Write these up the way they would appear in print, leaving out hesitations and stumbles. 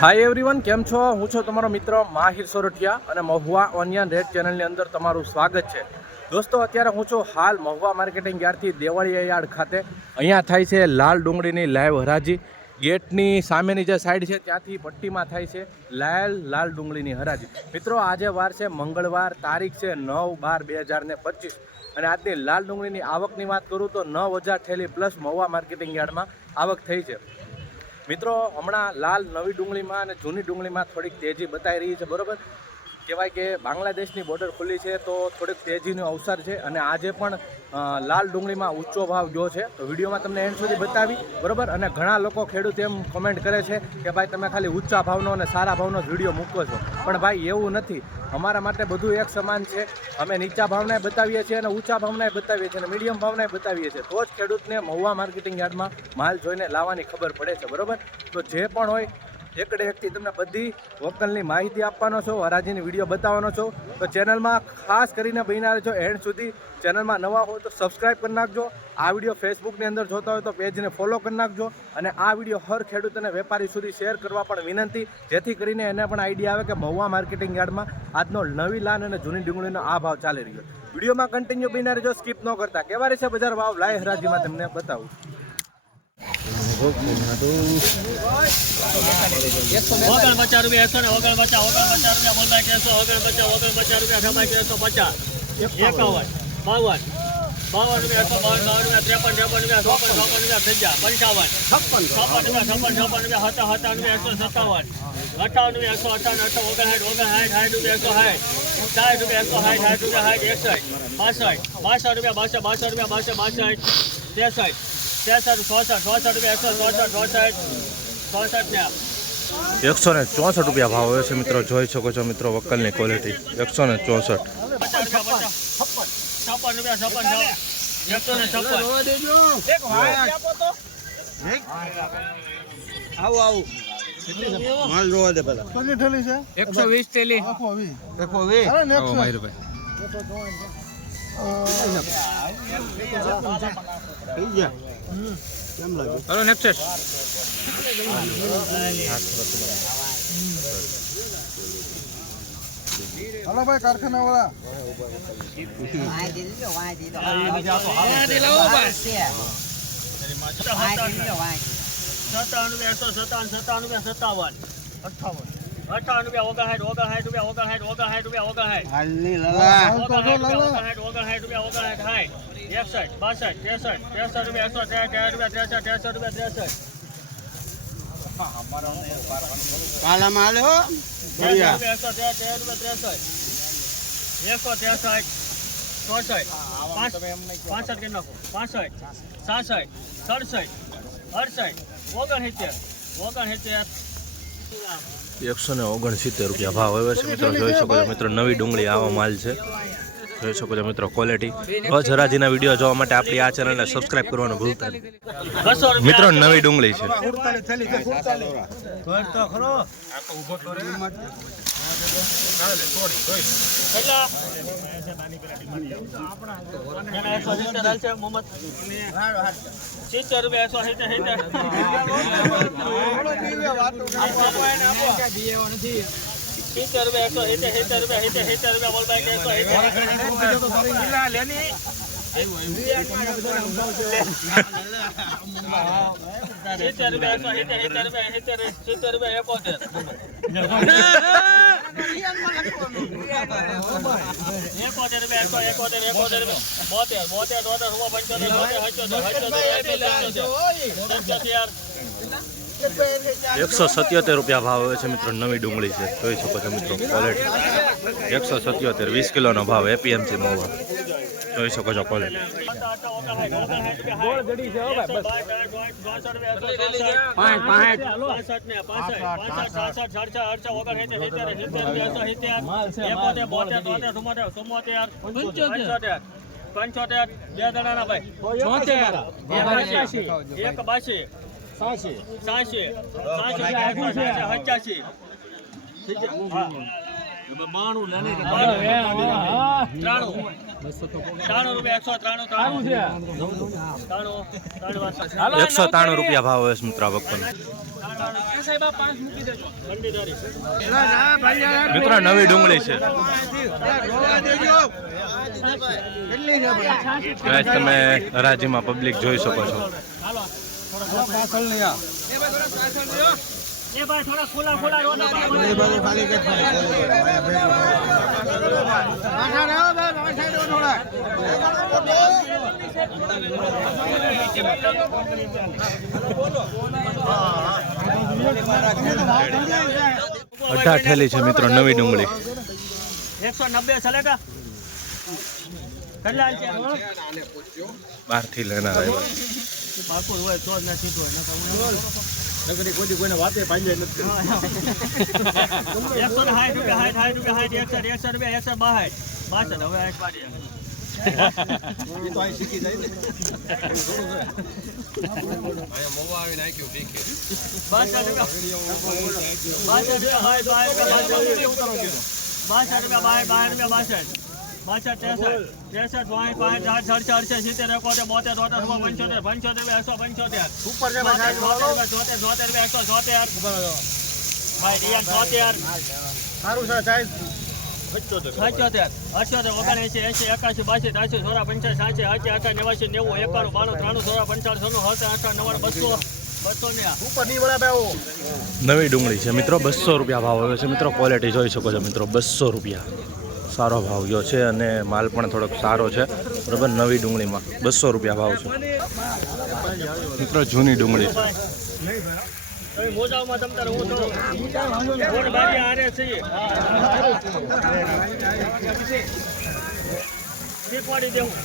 Hi everyone, કેમ છો? હું છું તમારો મિત્ર માહિર સોરઠિયા અને મહુવા ઓનિયન રેટ ચેનલની અંદર તમારું સ્વાગત છે. દોસ્તો, અત્યારે હું છું હાલ મહુવા માર્કેટિંગ યાર્ડથી દેવળિયા યાર્ડ ખાતે. અહીંયા થાય છે લાલ ડુંગળીની લાઈવ હરાજી. ગેટની સામેની જે સાઈડ છે ત્યાંથી પટ્ટીમાં થાય છે લાલ ડુંગળીની હરાજી. મિત્રો, આજે વાર છે મંગળવાર, તારીખ છે 9/12/2025 અને આજની લાલ ડુંગળીની આવકની વાત કરું તો 9,000 થેલી પ્લસ મહુવા માર્કેટિંગ યાર્ડમાં આવક થઈ છે. મિત્રો, હમણાં લાલ નવી ડુંગળીમાં અને જૂની ડુંગળીમાં થોડીક તેજી બતાવી રહી છે. બરાબર, કહેવાય કે બાંગ્લાદેશની બોર્ડર ખુલ્લી છે તો થોડીક તેજીનો અવસર છે. અને આજે પણ લાલ ડુંગળીમાં ઊંચો ભાવ ગયો છે, તો વિડીયોમાં તમને એન્ડ સુધી બતાવી. બરાબર, અને ઘણા લોકો ખેડૂત એમ કોમેન્ટ કરે છે કે ભાઈ તમે ખાલી ઊંચા ભાવનો અને સારા ભાવનો જ વિડીયો મૂકો છો, પણ ભાઈ એવું નથી. અમારા માટે બધું એક સમાન છે. અમે નીચા ભાવનાય બતાવીએ છીએ અને ઊંચા ભાવનાય બતાવીએ છીએ અને મીડિયમ ભાવનાય બતાવીએ છીએ, તો જ ખેડૂતને મહુવા માર્કેટિંગ યાર્ડમાં માલ જોઈને લાવવાની ખબર પડે છે. બરાબર, તો જે પણ હોય એકડે એકથી તમને બધી વકલની માહિતી આપવાનો છો, હરાજીની વિડીયો બતાવવાનો છો. તો ચેનલમાં ખાસ કરીને બન્યા રહેજો એન્ડ સુધી. ચેનલમાં નવા હો તો સબસ્ક્રાઈબ કરી નાખજો. આ વિડીયો ફેસબુકની અંદર જોતા હોય તો પેજને ફોલો કરી નાખજો. અને આ વિડીયો હર ખેડૂત અને વેપારી સુધી શેર કરવા પણ વિનંતી, જેથી કરીને એને પણ આઈડિયા આવે કે મહુવા માર્કેટિંગ યાર્ડમાં આજનો નવી લાલ અને જૂની ડુંગળીનો આ ભાવ ચાલી રહ્યો. વિડીયોમાં કન્ટિન્યુ બન્યા રહેજો, સ્કીપ ન કરતા. કેવા રહેશે બજાર ભાવ લાય હરાજીમાં તમને બતાવું. ₹50 ₹150 બોલતા 164 રૂપિયા ભાવ હોય છે. મિત્રો, જોઈ શકો છો મિત્રો વકલની ક્વોલિટી 164. માલ જોવા દે પેલા. 120 થેલી. 120. કેમ લાગે? Hello next. હલો ભાઈ, કારખાના વાળા. કાલા માલ હો. 169 રૂપિયા ભાવ આવે છે. મિત્રો, જોઈ શકો છો મિત્રો નવી ડુંગળી આવો માલ છે. જોઈ શકો છો મિત્રો ક્વોલિટી. રોજ હરાજીના વિડીયો જોવા માટે આપણી આ ચેનલને સબસ્ક્રાઇબ કરવાનું ભૂલતા નહીં. મિત્રો, નવી ડુંગળી છે. ₹177 ભાવ આવે છે. મિત્રો, નવી ડુંગળી છે. જોઈ શકો છો મિત્રો ક્વોલિટી 177, 20 કિલોનો ભાવ એપીએમસી મહુવા. જોઈ શકો છો ક્વોલિટી. પંચોતેર બે જણાના ભાઈ 182 86 86 86 ₹193 ભાવ હોય છે મિત્રો આ બક્કોનો. મિત્રો નવી ડુંગળી છે. ગાઈસ તમે હરાજીમાં પબ્લિક જોઈ શકો છો. અઢાર ઠેલી છે મિત્રો નવી ડુંગળી. 190 ચલેગા કેટલા છે બહારથી લેના આવ્યા. બાકુર હોય તો જ ના સીધું હોય નગરની કોઈ કોઈને વાતે ભાંજે નથી. 160 રૂપિયા 60 રૂપિયા 162 હવે આ પાડી એ તો અહીં શીખી જાય ને. મોવા આવી નાખ્યું ઠીક 62 સારું છે સાહેબ. 78 78 79 80 81 82 83 84 85 86 87 90 91 92 93 94 95 96 97 98 200 ને ઉપર નહીં વળે ભાઈ. નવી ડુંગળી છે મિત્રો ₹200 ભાવ આવે છે મિત્રો. ક્વોલિટી જોઈ શકો છો મિત્રો ₹200 સારો ભાવ ગયો છે અને માલ પણ થોડોક સારો છે બરાબર. નવી ડુંગળીમાં ₹200 ભાવ છે મિત્રો. જૂની ડુંગળી છે. તમે મોજામાં તમ તારે હું તો કોણ બાકી આરે છે શીખવાડી દેવું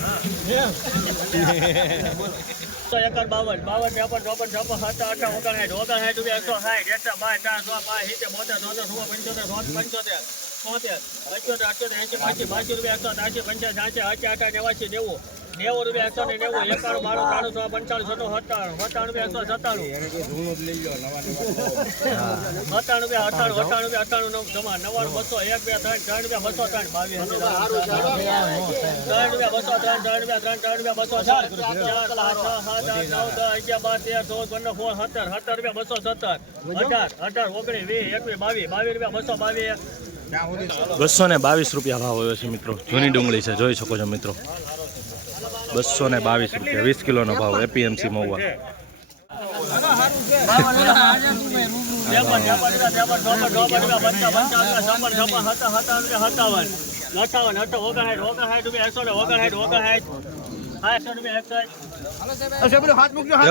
51 52 53 54 55 58 59 ₹222 ભાવ આવ્યો છે મિત્રો. જૂની ડુંગળી છે જોઈ શકો છો મિત્રો. ₹222 20 કિલોનો ભાવ એપીએમસી મહુવા.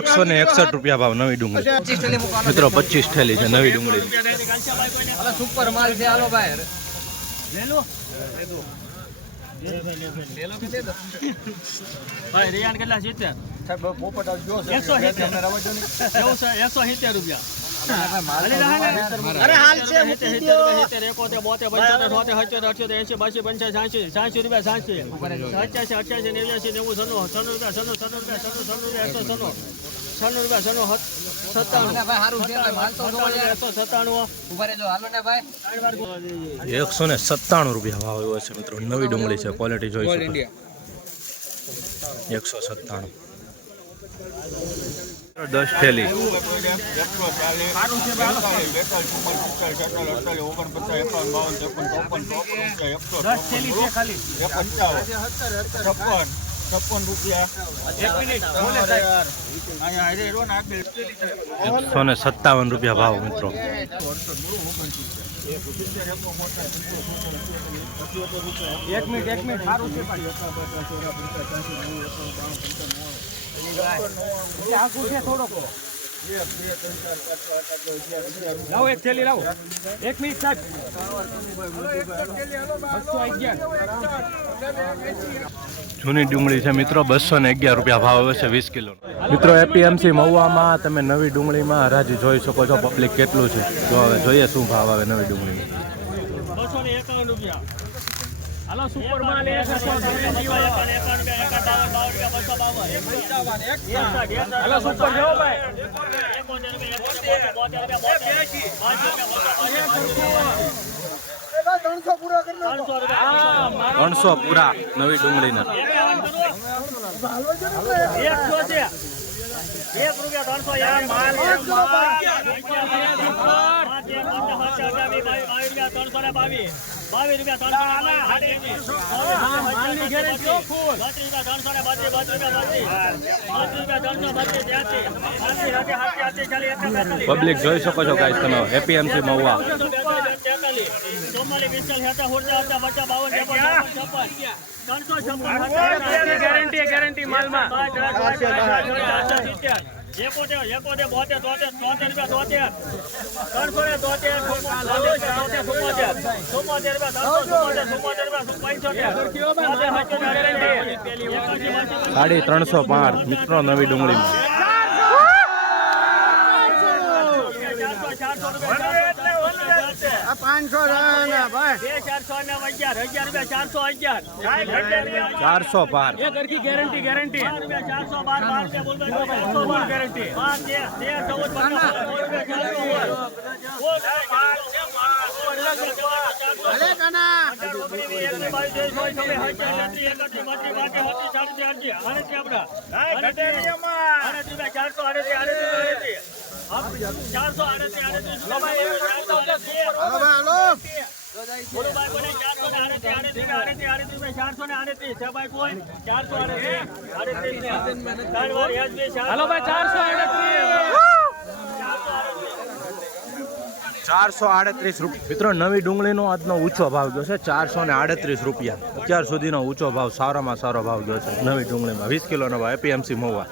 ₹161 ભાવ નવી ડુંગળી મિત્રો. 25 ઠેલી છે નવી ડુંગળી. સુપર માલ છે હાલો ભાઈ ભાઈ રિયાન કેટલા 70 સાહેબ પોપટ જો છે. 170 રૂપિયા અરે હાલ છે મૂકી દો 197 ભાવ આવ્યો છે મિત્રો. નવી ડુંગળી છે. ક્વોલિટી જોઈ શકો. 197 10 ઠેલી. ₹157 ભાવ મિત્રો. એક મિનિટ સારું છે આખું છે થોડોક. લાવો એક થેલી લાવો. એક મિનિટ સાહેબ. 211 જૂની ડુંગળી છે મિત્રો. ₹211 ભાવ આવે છે 20 કિલો. મિત્રો એપીએમસી મહુવામાં તમે નવી ડુંગળીમાં હરાજી જોઈ શકો છો. પબ્લિક કેટલું છે જો હવે જોઈએ શું ભાવ આવે નવી ડુંગળીમાં. 251 રૂપિયા હાલો સુપર માલ 151 હાલો સુપર જાઓ ભાઈ. 300 પૂરા નવી ડુંગળીના. પબ્લિક જોઈ શકો છો ગાઈસ તમે એપીએમસી મહુવા. ગેરંટી માલમાં સાડી 305 મિત્રો નવી ડુંગળીમાં. ચારસો પાર. ગેરંટી ₹438 મિત્રો નવી ડુંગળીનો આજનો ઊંચો ભાવ ગયો છે ₹438. અત્યાર સુધીનો ઊંચો ભાવ સારામાં સારો ભાવ ગયો છે નવી ડુંગળીમાં 20 કિલોનો ભાવ એપીએમસી મહુવા.